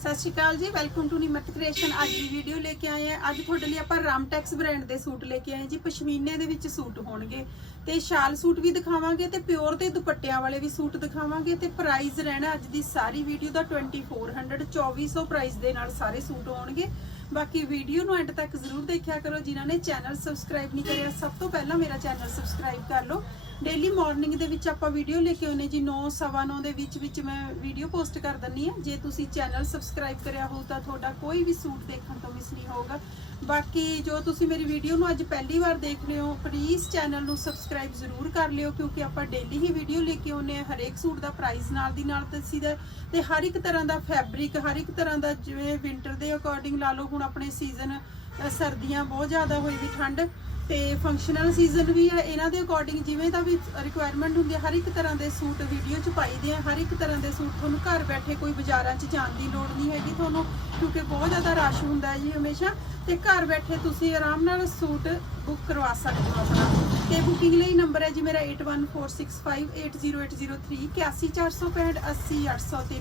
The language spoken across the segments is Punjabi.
ਸਤਿ ਸ਼੍ਰੀ ਅਕਾਲ ਜੀ ਵੈਲਕਮ ਟੂ ਨਿਮਤ ਕ੍ਰੀਏਸ਼ਨ ਅੱਜ ਦੀ ਵੀਡੀਓ ਲੈ ਕੇ ਆਏ ਆ ਅੱਜ ਤੁਹਾਡੇ ਲਈ ਆਪਾਂ ਰਾਮਟੈਕਸ ਬ੍ਰਾਂਡ ਦੇ ਸੂਟ ਲੈ ਕੇ ਆਏ ਜੀ। ਪਸ਼ਮੀਨੇ ਦੇ ਵਿੱਚ ਸੂਟ ਹੋਣਗੇ। ਤੇ ਸ਼ਾਲ ਸੂਟ ਵੀ ਦਿਖਾਵਾਂਗੇ ਤੇ ਪਿਓਰ ਤੇ ਦੁਪੱਟਿਆਂ ਵਾਲੇ ਵੀ ਸੂਟ ਦਿਖਾਵਾਂਗੇ। ਤੇ ਪ੍ਰਾਈਸ ਰਹਿਣਾ ਅੱਜ ਦੀ ਸਾਰੀ ਵੀਡੀਓ ਦਾ 2400 2400 ਪ੍ਰਾਈਸ ਦੇ ਨਾਲ ਸਾਰੇ ਸੂਟ ਹੋਣਗੇ। ਬਾਕੀ ਵੀਡੀਓ ਨੂੰ ਐਂਡ ਤੱਕ ਜ਼ਰੂਰ ਦੇਖਿਆ ਕਰੋ। ਜਿਨ੍ਹਾਂ ਨੇ ਚੈਨਲ ਸਬਸਕ੍ਰਾਈਬ ਨਹੀਂ ਕਰਿਆ, ਸਭ ਤੋਂ ਪਹਿਲਾਂ ਮੇਰਾ ਚੈਨਲ ਸਬਸਕ੍ਰਾਈਬ ਕਰ ਲਓ। ਡੇਲੀ ਮਾਰਨਿੰਗ ਦੇ ਵਿੱਚ ਆਪਾਂ ਵੀਡੀਓ ਲੈ ਕੇ ਆਉਨੇ ਜੀ 9 ਸਵਾ 9 ਦੇ ਵਿੱਚ ਵਿੱਚ ਮੈਂ ਵੀਡੀਓ ਪੋਸਟ ਕਰ ਦਿੰਨੀ ਆ ਜੇ ਤੁਸੀਂ ਚੈਨਲ ਸਬਸਕ੍ਰਾਈਬ ਕਰਿਆ ਹੋ ਤਾਂ ਤੁਹਾਡਾ ਕੋਈ ਵੀ ਸੂਟ ਦੇਖਣ ਤੋਂ ਮਿਸ ਨਹੀਂ ਹੋਊਗਾ। ਬਾਕੀ ਜੋ ਤੁਸੀਂ ਮੇਰੀ ਵੀਡੀਓ ਨੂੰ ਅੱਜ ਪਹਿਲੀ ਵਾਰ ਦੇਖ ਰਹੇ ਹੋ ਪਲੀਜ਼ ਚੈਨਲ ਨੂੰ ਸਬਸਕ੍ਰਾਈਬ ਜ਼ਰੂਰ ਕਰ ਲਿਓ, ਕਿਉਂਕਿ ਆਪਾਂ ਡੇਲੀ ਹੀ ਵੀਡੀਓ ਲੈ ਕੇ ਆਉਨੇ ਆ ਹਰੇਕ ਸੂਟ ਦਾ ਪ੍ਰਾਈਸ ਨਾਲ ਦੀ ਨਾਲ ਦੱਸੀ ਦਾ ਤੇ ਹਰ ਇੱਕ ਤਰ੍ਹਾਂ ਦਾ ਫੈਬਰਿਕ ਹਰ ਇੱਕ ਤਰ੍ਹਾਂ ਦਾ ਜਿਵੇਂ ਵਿੰਟਰ ਦੇ ਅਕੋਰਡਿੰਗ ਲਾ ਲਓ, ਹੁਣ ਆਪਣੇ ਸੀਜ਼ਨ ਸਰਦੀਆਂ ਬਹੁਤ ਜ਼ਿਆਦਾ ਹੋਈ ਵੀ ਠੰਡ। ਤੇ ਫੰਕਸ਼ਨਲ ਸੀਜ਼ਨ ਵੀ ਹੈ ਇਹਨਾਂ ਦੇ ਅਕੋਰਡਿੰਗ ਜਿਵੇਂ ਦਾ ਵੀ ਰਿਕੁਆਇਰਮੈਂਟ ਹੁੰਦੀ ਹੈ ਹਰ ਇੱਕ ਤਰ੍ਹਾਂ ਦੇ ਸੂਟ ਵੀਡੀਓ 'ਚ ਪਾਈਦੇ ਆ, ਹਰ ਇੱਕ ਤਰ੍ਹਾਂ ਦੇ ਸੂਟ ਤੁਹਾਨੂੰ ਘਰ ਬੈਠੇ ਕੋਈ ਬਾਜ਼ਾਰਾਂ 'ਚ ਜਾਣ ਦੀ ਲੋੜ ਨਹੀਂ ਹੈਗੀ ਤੁਹਾਨੂੰ, ਕਿਉਂਕਿ ਬਹੁਤ ਜ਼ਿਆਦਾ ਰਸ਼ ਹੁੰਦਾ ਜੀ ਹਮੇਸ਼ਾ, ਤੇ ਘਰ ਬੈਠੇ ਤੁਸੀਂ ਆਰਾਮ ਨਾਲ ਸੂਟ ਬੁੱਕ ਕਰਵਾ ਸਕਦੇ ਹੋ ਆਪਣਾ। ਤੇ ਬੁਕਿੰਗ ਲਈ ਨੰਬਰ ਹੈ ਜੀ ਮੇਰਾ 8146580803 81465 80803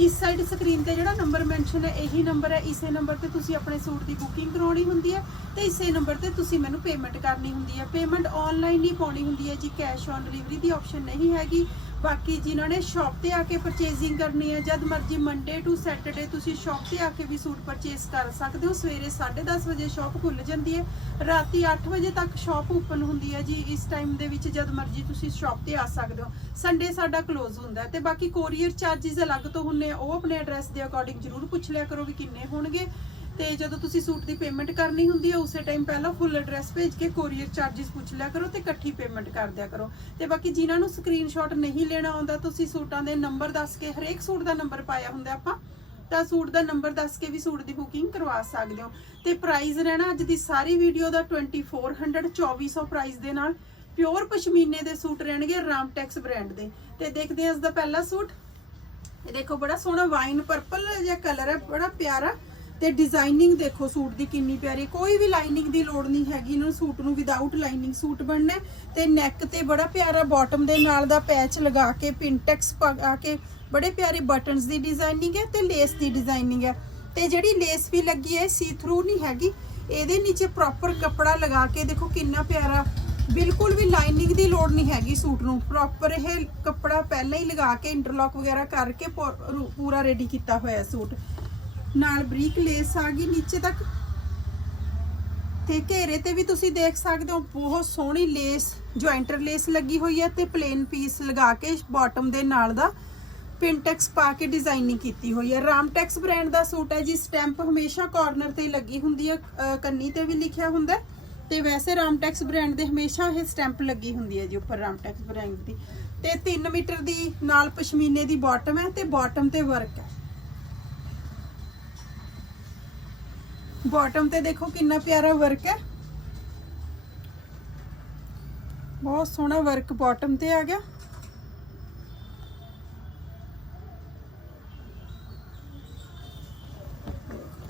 ਇਸ ਸਾਈਡ ਸਕਰੀਨ ਤੇ ਜਿਹੜਾ ਨੰਬਰ ਮੈਂਸ਼ਨ ਹੈ, ਇਹੀ ਨੰਬਰ ਹੈ। ਇਸੇ ਨੰਬਰ ਤੇ ਤੁਸੀਂ ਆਪਣੇ ਸੂਟ ਦੀ ਬੁਕਿੰਗ ਕਰਾਉਣੀ ਹੁੰਦੀ ਹੈ ਤੇ ਇਸੇ ਨੰਬਰ ਤੇ ਤੁਸੀਂ ਮੈਨੂੰ ਪੇਮੈਂਟ ਕਰਨੀ ਹੁੰਦੀ ਹੈ। ਪੇਮੈਂਟ ਆਨਲਾਈਨ ਹੀ ਪਾਉਣੀ ਹੁੰਦੀ ਹੈ ਜੀ, ਕੈਸ਼ ਔਨ ਡਿਲੀਵਰੀ ਦੀ ਆਪਸ਼ਨ ਨਹੀਂ ਹੈਗੀ। ਬਾਕੀ ਜਿਨ੍ਹਾਂ ਨੇ ਸ਼ਾਪ ਤੇ ਆ ਕੇ ਪਰਚੇਜ਼ਿੰਗ ਕਰਨੀ ਹੈ, ਜਦ ਮਰਜ਼ੀ ਮੰਡੇ ਟੂ ਸੈਟਰਡੇ ਤੁਸੀਂ ਸ਼ਾਪ ਤੇ ਆ ਕੇ ਵੀ ਸੂਟ ਪਰਚੇਸ ਕਰ ਸਕਦੇ ਹੋ। ਸਵੇਰੇ 10:30 ਵਜੇ ਸ਼ਾਪ ਖੁੱਲ ਜਾਂਦੀ ਹੈ। ਰਾਤੀ 8 ਵਜੇ ਤੱਕ ਸ਼ਾਪ ਓਪਨ ਹੁੰਦੀ ਹੈ ਜੀ। ਇਸ ਟਾਈਮ ਦੇ ਵਿੱਚ ਜਦ ਮਰਜ਼ੀ ਤੁਸੀਂ ਸ਼ਾਪ ਤੇ ਆ ਸਕਦੇ ਹੋ। ਸੰਡੇ ਸਾਡਾ ਕਲੋਜ਼ ਹੁੰਦਾ ਹੈ ਤੇ ਬਾਕੀ ਕੋਰੀਅਰ ਚਾਰजेस ਅਲੱਗ ਤੋਂ ਹੁੰਨੇ ਆ। ਉਹ ਆਪਣੇ ਐਡਰੈਸ ਦੇ ਅਕੋਰਡਿੰਗ ਜਰੂਰ ਪੁੱਛ ਲਿਆ ਕਰੋ ਵੀ ਕਿੰਨੇ ਹੋਣਗੇ। ਤੇ ਜਦੋਂ ਤੁਸੀਂ ਸੂਟ ਦੀ ਪੇਮੈਂਟ ਕਰਨੀ ਹੁੰਦੀ ਹੈ ਉਸੇ ਟਾਈਮ ਪਹਿਲਾਂ ਫੁੱਲ ਐਡਰੈਸ ਭੇਜ ਕੇ ਕੋਰੀਅਰ ਚਾਰजेस ਪੁੱਛ ਲਿਆ ਕਰੋ ਤੇ ਇਕੱਠੀ ਪੇਮੈਂਟ ਕਰ ਦਿਆ ਕਰੋ। ਤੇ ਬਾਕੀ ਜਿਨ੍ਹਾਂ ਨੂੰ ਸਕਰੀਨਸ਼ਾਟ ਨਹੀਂ ਲੈਣਾ ਆਉਂਦਾ, ਤੁਸੀਂ ਸੂਟਾਂ ਦੇ ਨੰਬਰ ਦੱਸ ਕੇ, ਹਰੇਕ ਸੂਟ ਦਾ ਨੰਬਰ ਪਾਇਆ ਹੁੰਦਾ ਆਪਾਂ, ਤਾਂ ਸੂਟ ਦਾ ਨੰਬਰ ਦੱਸ ਕੇ ਵੀ ਸੂਟ ਦੀ ਬੁਕਿੰਗ ਕਰਵਾ ਸਕਦੇ ਹੋ। ਤੇ ਪ੍ਰਾਈਸ ਰਹਿਣਾ ਅੱਜ ਦੀ ਸਾਰੀ ਵੀਡੀਓ ਦਾ 2400 2400 ਪ੍ਰਾਈਸ ਦੇ ਨਾਲ। ਪਿਓਰ ਪਸ਼ਮੀਨੇ ਦੇ ਸੂਟ ਰਹਿਣਗੇ ਰਾਮਟੈਕਸ ਬ੍ਰਾਂਡ ਦੇ। ਤੇ ਦੇਖਦੇ ਹਾਂ ਇਸ ਦਾ ਪਹਿਲਾ ਸੂਟ। ਇਹ ਦੇਖੋ, ਬੜਾ ਸੋਹਣਾ ਵਾਈਨ ਪਰਪਲ ਜਿਹਾ ਕਲਰ ਹੈ, ਬੜਾ ਪਿਆਰਾ। ਤੇ ਡਿਜ਼ਾਈਨਿੰਗ ਦੇਖੋ ਸੂਟ ਦੀ ਕਿੰਨੀ ਪਿਆਰੀ, ਕੋਈ ਵੀ ਲਾਈਨਿੰਗ ਦੀ ਲੋੜ ਨਹੀਂ ਹੈਗੀ ਇਹਨਾਂ ਸੂਟ ਨੂੰ ਵਿਦਆਊਟ ਲਾਈਨਿੰਗ ਸੂਟ ਬਣਨਾ ਹੈ ਤੇ ਨੈਕ ਤੇ ਬੜਾ ਪਿਆਰਾ ਬਾਟਮ ਦੇ ਨਾਲ ਦਾ ਪੈਚ ਲਗਾ ਕੇ ਪਿੰਟੈਕਸ ਪਾ ਕੇ, ਬੜੇ ਪਿਆਰੇ ਬਟਨਸ ਦੀ ਡਿਜ਼ਾਈਨਿੰਗ ਹੈ ਤੇ ਲੇਸ ਦੀ ਡਿਜ਼ਾਈਨਿੰਗ ਹੈ। ਤੇ ਜਿਹੜੀ ਲੇਸ ਵੀ ਲੱਗੀ ਹੈ ਸੀ ਥਰੂ ਨਹੀਂ ਹੈਗੀ। ਇਹਦੇ ਨੀਚੇ ਪ੍ਰੋਪਰ ਕੱਪੜਾ ਲਗਾ ਕੇ ਦੇਖੋ ਕਿੰਨਾ ਪਿਆਰਾ, ਬਿਲਕੁਲ ਵੀ ਲਾਈਨਿੰਗ ਦੀ ਲੋੜ ਨਹੀਂ ਹੈਗੀ ਸੂਟ ਨੂੰ। ਪ੍ਰੋਪਰ ਇਹ ਕੱਪੜਾ ਪਹਿਲਾਂ ਹੀ ਲਗਾ ਕੇ ਇੰਟਰਲੌਕ ਵਗੈਰਾ ਕਰਕੇ ਪੂ- ਪੂਰਾ ਰੈਡੀ ਕੀਤਾ ਹੋਇਆ ਸੂਟ। ਨਾਲ ਬਰੀਕ ਲੇਸ ਆ ਗਈ, ਨੀਚੇ ਤੱਕ। ਤੇ ਘੇਰੇ ਤੇ ਵੀ ਤੁਸੀਂ ਦੇਖ ਸਕਦੇ ਹੋ, ਬਹੁਤ ਸੋਹਣੀ ਲੇਸ, ਜੁਆਇੰਟਰ ਲੇਸ ਲੱਗੀ ਹੋਈ ਹੈ ਤੇ ਪਲੇਨ ਪੀਸ ਲਗਾ ਕੇ ਬਾਟਮ ਦੇ ਨਾਲ ਦਾ ਪਿੰਟੈਕਸ ਪਾ ਕੇ ਡਿਜ਼ਾਈਨਿੰਗ ਕੀਤੀ ਹੋਈ ਹੈ। ਰਾਮਟੈਕਸ ਬ੍ਰਾਂਡ ਦਾ ਸੂਟ ਹੈ ਜੀ ਸਟੈਂਪ ਹਮੇਸ਼ਾ ਕਾਰਨਰ ਤੇ ਲੱਗੀ ਹੁੰਦੀ ਹੈ ਕੰਨੀ ਤੇ ਵੀ ਲਿਖਿਆ ਹੁੰਦਾ ਹੈ। ਤੇ ਵੈਸੇ ਰਾਮਟੈਕਸ ਬ੍ਰਾਂਡ ਦੇ ਹਮੇਸ਼ਾ ਇਹ ਸਟੈਂਪ ਲੱਗੀ ਹੁੰਦੀ ਹੈ ਜੀ ਉੱਪਰ ਰਾਮਟੈਕਸ ਬ੍ਰਾਂਡ ਦੀ। ਤੇ 3 ਮੀਟਰ ਦੀ ਨਾਲ ਪਸ਼ਮੀਨੇ ਦੀ ਬਾਟਮ ਹੈ ਤੇ ਬਾਟਮ ਤੇ ਵਰਕ ਹੈ। ਬਾਟਮ ਤੇ ਦੇਖੋ ਕਿੰਨਾ ਪਿਆਰਾ ਵਰਕ ਹੈ। ਬਹੁਤ ਸੋਹਣਾ ਵਰਕ ਬਾਟਮ ਤੇ ਆ ਗਿਆ।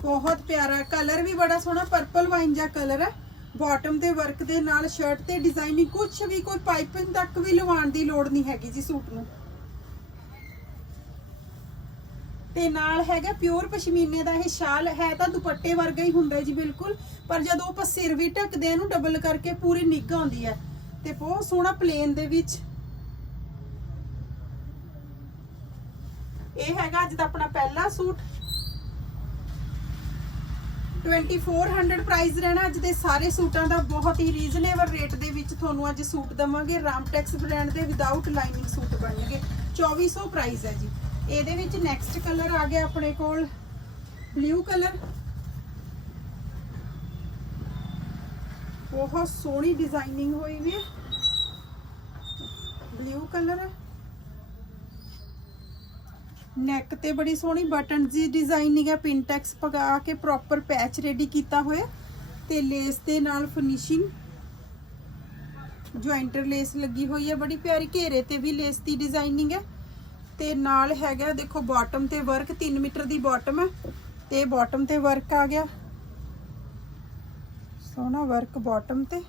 ਬਹੁਤ ਪਿਆਰਾ ਕਲਰ ਵੀ ਬੜਾ ਸੋਹਣਾ ਪਰਪਲ ਵਾਈਨ ਜਿਹਾ ਕਲਰ ਹੈ। ਬਾਟਮ ਦੇ ਵਰਕ ਦੇ ਨਾਲ ਸ਼ਰਟ ਤੇ ਡਿਜ਼ਾਈਨਿੰਗ ਕੁਝ ਵੀ, ਕੋਈ ਪਾਈਪਿੰਗ ਤੱਕ ਵੀ ਲਵਾਉਣ ਦੀ ਲੋੜ ਨਹੀਂ ਹੈਗੀ ਜੀ ਸੂਟ ਨੂੰ। ਤੇ ਨਾਲ ਹੈਗਾ ਪਿਓਰ ਪਸ਼ਮੀਨੇ ਦਾ ਇਹ ਸ਼ਾਲ ਹੈ ਤਾਂ ਦੁਪੱਟੇ ਵਰਗਾ ਹੀ ਹੁੰਦਾ ਜੀ ਬਿਲਕੁਲ, ਪਰ ਜਦੋਂ ਆਪਾਂ ਸਿਰ ਵੀ ਢੱਕਦੇ ਇਹਨੂੰ ਡਬਲ ਕਰਕੇ ਪੂਰੀ ਨਿੱਘ ਆਉਂਦੀ ਹੈ। ਤੇ ਬਹੁਤ ਸੋਹਣਾ ਪਲੇਨ ਦੇ ਵਿੱਚ। ਇਹ ਹੈਗਾ ਅੱਜ ਦਾ ਆਪਣਾ ਪਹਿਲਾ ਸੂਟ। 2400 ਪ੍ਰਾਈਸ ਰਹਿਣਾ ਅੱਜ ਦੇ ਸਾਰੇ ਸੂਟਾਂ ਦਾ, ਬਹੁਤ ਹੀ ਰੀਜ਼ਨੇਬਲ ਰੇਟ ਦੇ ਵਿੱਚ ਤੁਹਾਨੂੰ ਅੱਜ ਸੂਟ ਦਵਾਂਗੇ। ਰਾਮਟੈਕਸ ਬ੍ਰਾਂਡ ਦੇ ਵਿਦਆਊਟ ਲਾਈਨਿੰਗ ਸੂਟ ਬਣਨਗੇ। 2400 ਪ੍ਰਾਈਸ ਹੈ ਜੀ। ਇਹਦੇ ਵਿੱਚ ਨੈਕਸਟ ਕਲਰ ਆ ਗਿਆ ਆਪਣੇ ਕੋਲ ਬਲੂ ਕਲਰ ਬਹੁਤ ਸੋਹਣੀ ਡਿਜ਼ਾਈਨਿੰਗ ਹੋਈ ਵੀ ਹੈ। ਬਲੂ ਕਲਰ ਨੈਕ ਤੇ ਬੜੀ ਸੋਹਣੀ ਬਟਨ ਦੀ ਡਿਜ਼ਾਈਨਿੰਗ ਹੈ। ਪਿੰਟੈਕਸ ਪਗਾ ਕੇ ਪ੍ਰੋਪਰ ਪੈਚ ਰੈਡੀ ਕੀਤਾ ਹੋਇਆ ਤੇ ਲੇਸ ਦੇ ਨਾਲ ਫਿਨਿਸ਼ਿੰਗ ਜੁਆਇੰਟਰ ਲੇਸ ਲੱਗੀ ਹੋਈ ਹੈ, ਬੜੀ ਪਿਆਰੀ ਘੇਰੇ ਤੇ ਵੀ ਲੇਸ ਦੀ ਡਿਜ਼ਾਈਨਿੰਗ ਹੈ। ਤੇ ਨਾਲ ਹੈਗਾ, ਦੇਖੋ ਬਾਟਮ ਤੇ ਵਰਕ 3 ਮੀਟਰ ਦੀ ਬਾਟਮ ਹੈ, ਤੇ ਬਾਟਮ ਤੇ ਵਰਕ ਆ ਗਿਆ। ਸੋਹਣਾ ਵਰਕ ਬਾਟਮ ਤੇ।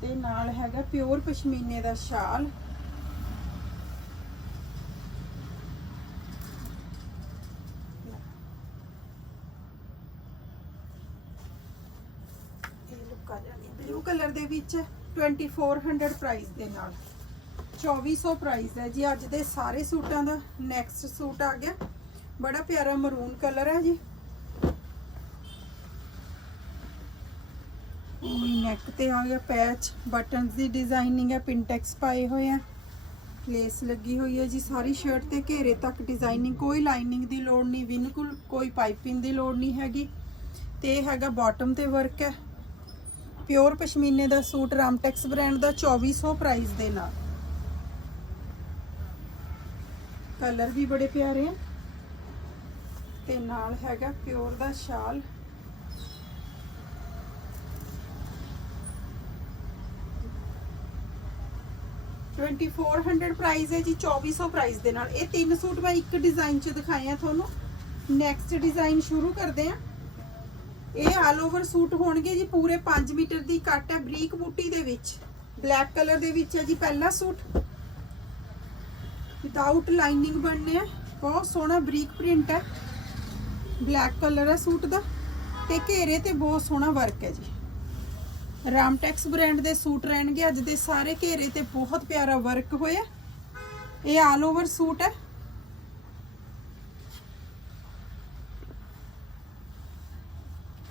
ਤੇ ਨਾਲ ਹੈਗਾ ਪਿਓਰ ਪਸ਼ਮੀਨੇ ਦਾ ਸ਼ਾਲ ਇਹ ਲੁੱਕ ਆ ਜਾਣੀ ਬਲੂ ਕਲਰ ਦੇ ਵਿੱਚ 2400 ਪ੍ਰਾਈਸ ਦੇ ਨਾਲ। 2400 ਪ੍ਰਾਈਸ ਹੈ ਜੀ। ਅੱਜ ਦੇ ਸਾਰੇ ਸੂਟਾਂ ਦਾ ਨੈਕਸਟ ਸੂਟ ਆ ਗਿਆ। ਬੜਾ ਪਿਆਰਾ ਮਰੂਨ ਕਲਰ ਹੈ ਜੀ। ਉਹੀ ਨੈਕ ਤੇ ਆ ਗਿਆ ਪੈਚ ਬਟਨਸ ਦੀ ਡਿਜ਼ਾਈਨਿੰਗ ਹੈ। ਪਿੰਟੈਕਸ ਪਾਏ ਹੋਏ ਆ। ਲੇਸ ਲੱਗੀ ਹੋਈ ਹੈ ਜੀ। ਸਾਰੀ ਸ਼ਰਟ ਤੇ ਘੇਰੇ ਤੱਕ ਡਿਜ਼ਾਈਨਿੰਗ ਕੋਈ ਲਾਈਨਿੰਗ ਦੀ ਲੋੜ ਨਹੀਂ। ਬਿਲਕੁਲ ਕੋਈ ਪਾਈਪਿੰਗ ਦੀ ਲੋੜ ਨਹੀਂ ਹੈਗੀ। ਤੇ ਇਹ ਹੈਗਾ ਬਾਟਮ ਤੇ ਵਰਕ ਹੈ। ਪਿਓਰ ਪਸ਼ਮੀਨੇ ਦਾ ਸੂਟ ਰਾਮਟੈਕਸ ਬ੍ਰਾਂਡ ਦਾ 2400 ਪ੍ਰਾਈਸ ਦੇ ਨਾਲ। ਕਲਰ ਵੀ ਬੜੇ ਪਿਆਰੇ ਆ। ਤੇ ਨਾਲ ਹੈਗਾ ਪਿਓਰ ਦਾ ਸ਼ਾਲ। ਟਵੈਂਟੀ ਫੋਰ ਹੰਡਰਡ ਪ੍ਰਾਈਸ ਹੈ ਜੀ 2400 ਪ੍ਰਾਈਸ ਦੇ ਨਾਲ। ਇਹ ਤਿੰਨ ਸੂਟ ਮੈਂ ਇੱਕ ਡਿਜ਼ਾਈਨ 'ਚ ਦਿਖਾਏ ਆ ਤੁਹਾਨੂੰ। ਨੈਕਸਟ ਡਿਜ਼ਾਈਨ ਸ਼ੁਰੂ ਕਰਦੇ ਆ। ਇਹ ਆਲ ਓਵਰ ਸੂਟ ਹੋਣਗੇ ਜੀ, ਪੂਰੇ 5 ਮੀਟਰ ਦੀ ਕੱਟ ਹੈ, ਬਰੀਕ ਬੂਟੀ ਦੇ ਵਿੱਚ। ਬਲੈਕ ਕਲਰ ਦੇ ਵਿੱਚ ਹੈ ਜੀ ਪਹਿਲਾ ਸੂਟ ਵਿਦਆਊਟ ਲਾਈਨਿੰਗ ਬਣਨੇ ਆ ਬਹੁਤ ਸੋਹਣਾ ਬਰੀਕ ਪ੍ਰਿੰਟ ਹੈ। ਬਲੈਕ ਕਲਰ ਹੈ ਸੂਟ ਦਾ, ਤੇ ਘੇਰੇ ਤੇ ਬਹੁਤ ਸੋਹਣਾ ਵਰਕ ਹੈ ਜੀ। ਰਾਮਟੈਕਸ ਬ੍ਰਾਂਡ ਦੇ ਸੂਟ ਰਹਿਣਗੇ, ਅੱਜ ਦੇ ਸਾਰੇ ਘੇਰੇ ਤੇ ਬਹੁਤ ਪਿਆਰਾ ਵਰਕ ਹੋਇਆ। ਇਹ ਆਲ ਓਵਰ ਸੂਟ ਹੈ।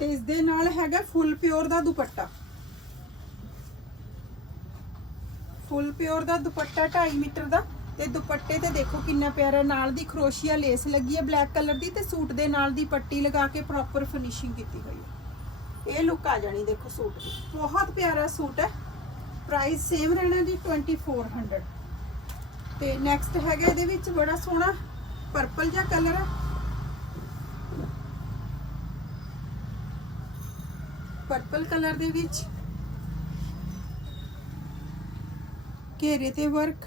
ਤੇ ਇਸ ਦੇ ਨਾਲ ਹੈਗਾ ਫੁੱਲ ਪਿਓਰ ਦਾ ਦੁਪੱਟਾ। ਫੁੱਲ ਪਿਓਰ ਦਾ ਦੁਪੱਟਾ 2.5 ਮੀਟਰ ਦਾ। ਤੇ ਦੁਪੱਟੇ ਤੇ ਦੇਖੋ ਕਿੰਨਾ ਪਿਆਰਾ, ਨਾਲ ਦੀ ਖਰੋਸ਼ੀਆ ਲੇਸ ਲੱਗੀ ਹੈ ਬਲੈਕ ਕਲਰ ਦੀ ਤੇ ਸੂਟ ਦੇ ਨਾਲ ਦੀ ਪੱਟੀ ਲਗਾ ਕੇ ਪ੍ਰੋਪਰ ਫਿਨਿਸ਼ਿੰਗ ਕੀਤੀ ਹੋਈ ਹੈ। ਇਹ ਲੁੱਕ ਆ ਜਾਣੀ ਦੇਖੋ ਸੂਟ ਦੀ। ਬਹੁਤ ਪਿਆਰਾ ਸੂਟ ਹੈ। ਪ੍ਰਾਈਸ ਸੇਮ ਰਹਿਣਾ ਜੀ 2400 ਤੇ ਨੈਕਸਟ ਹੈਗਾ ਇਹਦੇ ਵਿੱਚ ਬੜਾ ਸੋਹਣਾ ਪਰਪਲ ਜਿਹਾ ਕਲਰ ਹੈ। ਪਰਪਲ ਕਲਰ ਦੇ ਵਿੱਚ। ਘੇਰੇ ਤੇ ਵਰਕ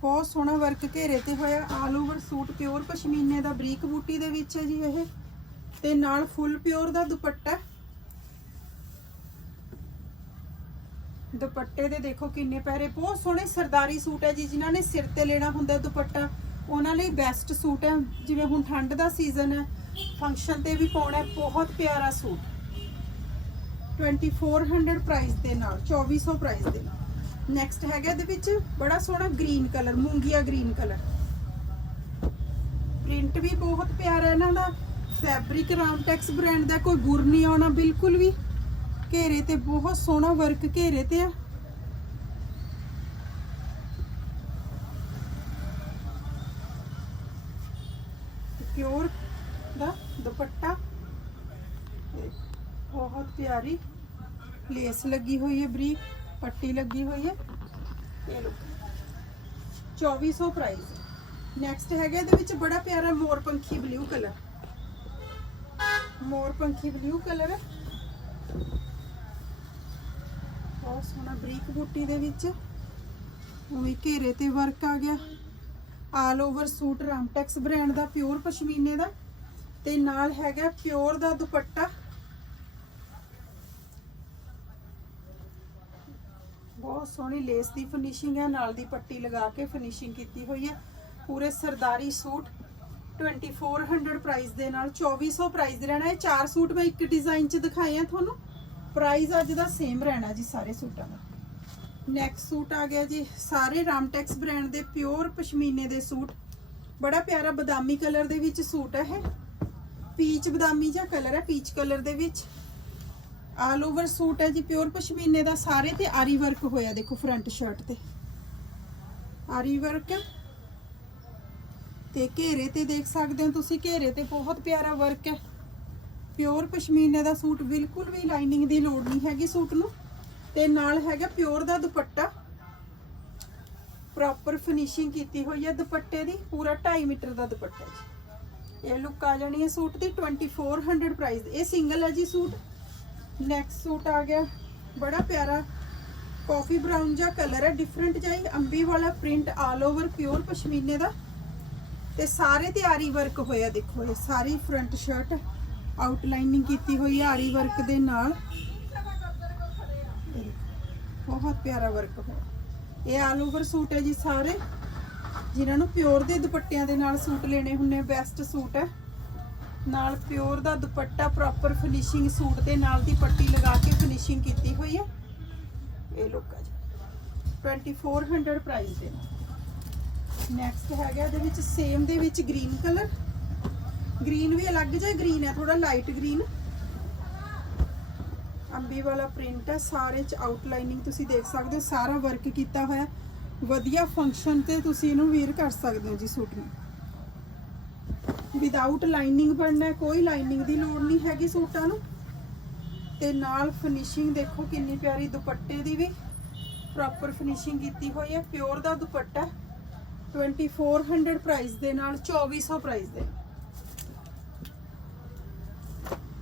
ਬਹੁਤ ਸੋਹਣਾ ਵਰਕ ਘੇਰੇ ਤੇ ਹੋਇਆ। ਆਲ ਓਵਰ ਸੂਟ ਪਿਓਰ ਪਸ਼ਮੀਨੇ ਦਾ ਬਰੀਕ ਬੂਟੀ ਦੇ ਵਿੱਚ ਹੈ ਜੀ ਇਹ। ਤੇ ਨਾਲ ਫੁੱਲ ਪਿਓਰ ਦਾ ਦੁਪੱਟਾ। ਦੁਪੱਟੇ ਦੇ ਦੇਖੋ ਕਿੰਨੇ ਪਿਆਰੇ ਬਹੁਤ ਸੋਹਣੇ ਸਰਦਾਰੀ ਸੂਟ ਹੈ ਜੀ, ਜਿਨ੍ਹਾਂ ਨੇ ਸਿਰ ਤੇ ਲੈਣਾ ਹੁੰਦਾ ਦੁਪੱਟਾ। ਉਹਨਾਂ ਲਈ ਬੈਸਟ ਸੂਟ ਹੈ। ਜਿਵੇਂ ਹੁਣ ਠੰਡ ਦਾ ਸੀਜ਼ਨ ਹੈ ਫੰਕਸ਼ਨ ਤੇ ਵੀ ਪਾਉਣਾ ਬਹੁਤ ਪਿਆਰਾ ਸੂਟ। 2400 ਪ੍ਰਾਈਸ ਦੇ ਨਾਲ 2400 ਪ੍ਰਾਈਸ ਦੇ ਨਾਲ। ਨੈਕਸਟ ਹੈਗਾ ਇਹਦੇ ਵਿੱਚ ਬੜਾ ਸੋਹਣਾ ਗ੍ਰੀਨ ਕਲਰ ਮੂੰਗੀਆ ਗ੍ਰੀਨ ਕਲਰ ਪ੍ਰਿੰਟ ਵੀ ਬਹੁਤ ਪਿਆਰਾ ਇਹਨਾਂ ਦਾ। ਫੈਬਰਿਕ ਰਾਮਟੈਕਸ ਬ੍ਰਾਂਡ ਦਾ ਕੋਈ ਗੁਰ ਨਹੀਂ ਆਉਣਾ, ਬਿਲਕੁਲ ਵੀ। ਘੇਰੇ ਤੇ ਬਹੁਤ ਸੋਹਣਾ ਵਰਕ ਘੇਰੇ ਤੇ ਆ ਪਿਓਰ ਦਾ ਦੁਪੱਟਾ ਬਹੁਤ ਲੇਸ ਲੱਗੀ ਹੋਈ ਹੈ ਬਰੀਕ, ਪੱਟੀ ਲੱਗੀ ਹੋਈ ਹੈ। ਇਹ ਲੋ 2400 ਪ੍ਰਾਈਸ ਨੈਕਸਟ ਹੈਗਾ ਇਹਦੇ ਵਿੱਚ ਬੜਾ ਪਿਆਰਾ ਮੋਰ ਪੰਖੀ ਬਲੂ ਕਲਰ ਮੋਰ ਪੰਖੀ ਬਲੂ ਕਲਰ ਹੈ ਬਹੁਤ ਸੋਹਣਾ ਬਰੀਕ ਬੂਟੀ ਦੇ ਵਿੱਚ। ਉਵੇਂ ਘੇਰੇ ਤੇ ਵਰਕ ਆ ਗਿਆ। All over suit Ramtex brand ਦਾ ਪਿਓਰ ਪਸ਼ਮੀਨੇ ਦਾ। ਤੇ ਨਾਲ ਹੈਗਾ ਪਿਓਰ ਦਾ ਦੁਪੱਟਾ। ਬਹੁਤ ਸੋਹਣੀ ਲੇਸ ਦੀ ਫਿਨਿਸ਼ਿੰਗ ਹੈ, ਨਾਲ ਦੀ ਪੱਟੀ ਲਗਾ ਕੇ ਫਿਨਿਸ਼ਿੰਗ ਕੀਤੀ ਹੋਈ ਹੈ। ਪੂਰੇ ਸਰਦਾਰੀ ਸੂਟ 2400 ਪ੍ਰਾਈਸ ਦੇ ਨਾਲ 2400 ਪ੍ਰਾਈਸ ਦੇ ਰਹਿਣਾ ਇਹ ਚਾਰ ਸੂਟ ਮੈਂ ਇੱਕ ਡਿਜ਼ਾਈਨ 'ਚ ਦਿਖਾਏ ਆ ਤੁਹਾਨੂੰ। ਪ੍ਰਾਈਸ ਅੱਜ ਦਾ ਸੇਮ ਰਹਿਣਾ ਜੀ ਸਾਰੇ ਸੂਟਾਂ ਦਾ। ਨੈਕਸਟ ਸੂਟ ਆ ਗਿਆ ਜੀ, ਸਾਰੇ ਰਾਮਟੈਕਸ ਬ੍ਰਾਂਡ ਦੇ ਪਿਓਰ ਪਸ਼ਮੀਨੇ ਦੇ ਸੂਟ। ਬੜਾ ਪਿਆਰਾ ਬਦਾਮੀ ਕਲਰ ਦੇ ਵਿੱਚ ਸੂਟ ਹੈ ਇਹ। ਪੀਚ ਬਦਾਮੀ ਜਿਹਾ ਕਲਰ ਹੈ ਪੀਚ ਕਲਰ ਦੇ ਵਿੱਚ। ਆਲ ਓਵਰ ਸੂਟ ਹੈ ਜੀ, ਪਿਓਰ ਪਸ਼ਮੀਨੇ ਦਾ ਸਾਰੇ ਤੇ ਆਰੀ ਵਰਕ ਹੋਇਆ, ਦੇਖੋ ਫਰੰਟ ਸ਼ਰਟ ਤੇ। ਆਰੀ ਵਰਕ ਹੈ। ਤੇ ਘੇਰੇ ਤੇ ਦੇਖ ਸਕਦੇ ਹੋ ਤੁਸੀਂ, ਘੇਰੇ ਤੇ ਬਹੁਤ ਪਿਆਰਾ ਵਰਕ ਹੈ। ਪਿਓਰ ਪਸ਼ਮੀਨੇ ਦਾ ਸੂਟ ਬਿਲਕੁਲ ਵੀ ਲਾਈਨਿੰਗ ਦੀ ਲੋੜ ਨਹੀਂ ਹੈਗੀ ਸੂਟ ਨੂੰ। ਤੇ ਨਾਲ ਹੈਗਾ ਪਿਓਰ ਦਾ ਦੁਪੱਟਾ। ਪ੍ਰੋਪਰ ਫਿਨਿਸ਼ਿੰਗ ਕੀਤੀ ਹੋਈ ਹੈ ਦੁਪੱਟੇ ਦੀ, ਪੂਰਾ 2.5 ਮੀਟਰ ਦਾ ਦੁਪੱਟਾ ਜੀ। ਇਹ ਲੁੱਕ ਆ ਜਾਣੀ ਹੈ ਸੂਟ ਦੀ 2400 ਪ੍ਰਾਈਸ ਇਹ ਸਿੰਗਲ ਹੈ ਜੀ ਸੂਟ। ਨੈਕਸਟ ਸੂਟ ਆ ਗਿਆ। ਬੜਾ ਪਿਆਰਾ ਕਾਫੀ ਬਰਾਊਨ ਜਿਹਾ ਕਲਰ ਹੈ ਡਿਫਰੈਂਟ ਜਿਹਾ ਅੰਬੀ ਵਾਲਾ ਪ੍ਰਿੰਟ ਆਲ ਓਵਰ ਪਿਓਰ ਪਸ਼ਮੀਨੇ ਦਾ। ਤੇ ਸਾਰੇ ਤੇ ਆਰੀ ਵਰਕ ਹੋਇਆ, ਦੇਖੋ ਇਹ ਸਾਰੀ ਫਰੰਟ ਸ਼ਰਟ ਆਊਟਲਾਈਨਿੰਗ ਕੀਤੀ ਹੋਈ ਹੈ ਆਰੀ ਵਰਕ ਦੇ ਨਾਲ। ਬਹੁਤ ਪਿਆਰਾ ਵਰਕ ਹੋਇਆ। ਇਹ ਆਲ ਓਵਰ ਸੂਟ ਹੈ ਜੀ ਸਾਰੇ। ਜਿਨ੍ਹਾਂ ਨੂੰ ਪਿਓਰ ਦੇ ਦੁਪੱਟਿਆਂ ਦੇ ਨਾਲ ਸੂਟ ਲੈਣੇ ਹੁੰਨੇ ਬੈਸਟ ਸੂਟ ਹੈ। ਨਾਲ ਪਿਓਰ ਦਾ ਦੁਪੱਟਾ ਪ੍ਰੋਪਰ ਫਿਨਿਸ਼ਿੰਗ ਸੂਟ ਦੇ ਨਾਲ ਦੀ ਪੱਟੀ ਲਗਾ ਕੇ ਫਿਨਿਸ਼ਿੰਗ ਕੀਤੀ ਹੋਈ ਹੈ। ਇਹ ਲੁੱਕ ਹੈ ਜੀ। 2400 ਪ੍ਰਾਈਸ ਦੇ। ਨੈਕਸਟ ਹੈਗਾ ਇਹਦੇ ਵਿੱਚ ਸੇਮ ਦੇ ਵਿੱਚ ਗ੍ਰੀਨ ਕਲਰ ਗ੍ਰੀਨ ਵੀ ਅਲੱਗ ਜਿਹਾ ਗ੍ਰੀਨ ਹੈ ਥੋੜਾ ਲਾਈਟ ਗ੍ਰੀਨ ਅੰਬੀ ਵਾਲਾ ਪ੍ਰਿੰਟ ਹੈ, ਸਾਰੇ ਚ ਆਊਟਲਾਈਨਿੰਗ ਤੁਸੀਂ ਦੇਖ ਸਕਦੇ ਹੋ, ਸਾਰਾ ਵਰਕ ਕੀਤਾ ਹੋਇਆ। ਵਧੀਆ ਫੰਕਸ਼ਨ ਤੇ ਤੁਸੀਂ ਇਹਨੂੰ ਵੀਅਰ ਕਰ ਸਕਦੇ ਹੋ ਜੀ ਸੂਟ ਨੂੰ। ਵਿਦਆਊਟ ਲਾਈਨਿੰਗ ਬਣਨਾ, ਕੋਈ ਲਾਈਨਿੰਗ ਦੀ ਲੋੜ ਨਹੀਂ ਹੈਗੀ ਸੂਟਾਂ ਨੂੰ। ਤੇ ਨਾਲ ਫਿਨਿਸ਼ਿੰਗ ਦੇਖੋ ਕਿੰਨੀ ਪਿਆਰੀ ਦੁਪੱਟੇ ਦੀ ਵੀ। ਪ੍ਰੋਪਰ ਫਿਨਿਸ਼ਿੰਗ ਕੀਤੀ ਹੋਈ ਹੈ ਪਿਓਰ ਦਾ ਦੁਪੱਟਾ। 2400 ਪ੍ਰਾਈਸ ਦੇ ਨਾਲ 2400 ਪ੍ਰਾਈਸ ਦੇ।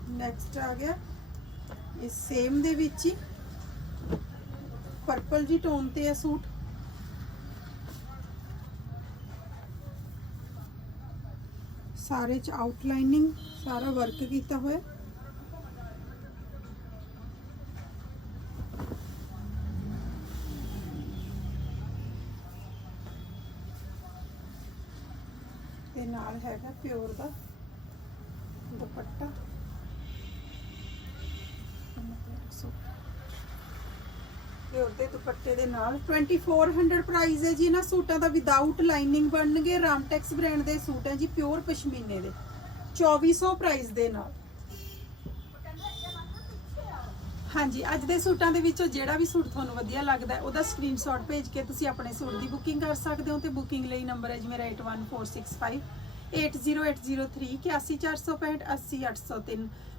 ਨੈਕਸਟ ਆ ਗਿਆ। ਇਹ ਸੇਮ ਦੇ ਵਿੱਚ ਹੀ। ਪਰਪਲ ਜੀ ਟੋਨ ਤੇ ਹੈ ਸੂਟ। ਸਾਰੇ ਚ ਆਊਟਲਾਈਨਿੰਗ ਸਾਰਾ ਵਰਕ ਕੀਤਾ ਹੋਇਆ। ਤੇ ਨਾਲ ਹੈਗਾ ਪਿਓਰ ਦਾ ਦੁਪੱਟਾ। ਪਿਓਰ ਦੇ ਦੁਪੱਟੇ ਦੇ ਨਾਲ। 2400 ਪ੍ਰਾਈਸ ਹੈ ਜੀ ਇਹਨਾਂ ਸੂਟਾਂ ਦਾ ਵਿਦਆਊਟ ਲਾਈਨਿੰਗ ਬਣਨਗੇ। ਰਾਮਟੈਕਸ ਬ੍ਰਾਂਡ ਦੇ ਸੂਟ ਹੈ ਜੀ ਪਿਓਰ ਪਸ਼ਮੀਨੇ ਦੇ। 2400 ਪ੍ਰਾਈਸ ਦੇ ਨਾਲ। ਹਾਂਜੀ, ਅੱਜ ਦੇ ਸੂਟਾਂ ਦੇ ਵਿੱਚੋਂ ਜਿਹੜਾ ਵੀ ਸੂਟ ਤੁਹਾਨੂੰ ਵਧੀਆ ਲੱਗਦਾ ਉਹਦਾ ਸਕਰੀਨਸ਼ਾਟ ਭੇਜ ਕੇ ਤੁਸੀਂ ਆਪਣੇ ਸੂਟ ਦੀ ਬੁਕਿੰਗ ਕਰ ਸਕਦੇ ਹੋ ਤੇ ਬੁਕਿੰਗ ਲਈ ਨੰਬਰ ਹੈ ਜੀ ਮੇਰਾ 81465 80803 81465 80803